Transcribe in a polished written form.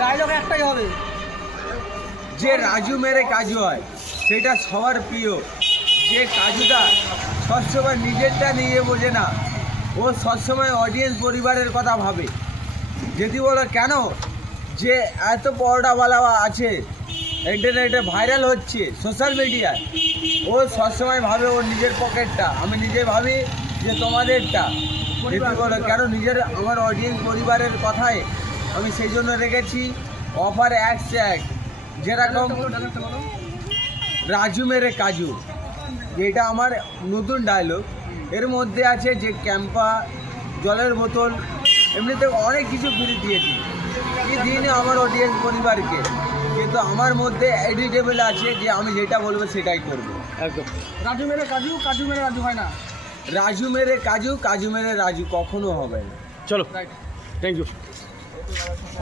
Dialogue একটাই হবে, যে রাজু মেরে কাজু হয় সেটা সবার প্রিয়। যে কাজুটা সবসময় নিজেরটা নিয়ে বোঝে না, ও সবসময় অডিয়েন্স পরিবারের কথা ভাবে। যদি বলো কেন, যে এত পরোটাওয়ালা আছে, ইন্টারনেটে ভাইরাল হচ্ছে, সোশ্যাল মিডিয়ায়, ও সবসময় ভাবে ওর নিজের পকেটটা। আমি নিজে ভাবি যে তোমাদেরটা। যদি বলো কেন, নিজের আমার অডিয়েন্স পরিবারের কথায় আমি সেই জন্য রেখেছি অফার একশো এক। যেরকম রাজু মেরে কাজু, যেটা আমার নতুন ডায়লগ। এর মধ্যে আছে যে ক্যাম্পা, জলের বোতল, এমনিতে অনেক কিছু ফ্রি দিয়েছি এই দিনে আমার অডিয়েন্স পরিবারকে। কিন্তু আমার মধ্যে এডিটেবল আছে যে আমি যেটা বলবো সেটাই করবো। একদম। রাজু মেরে কাজু, কাজু মেরে রাজু হয় না। রাজু মেরে কাজু, কাজু মেরে রাজু কখনো হবে না। চলো, রাইট, থ্যাংক ইউ।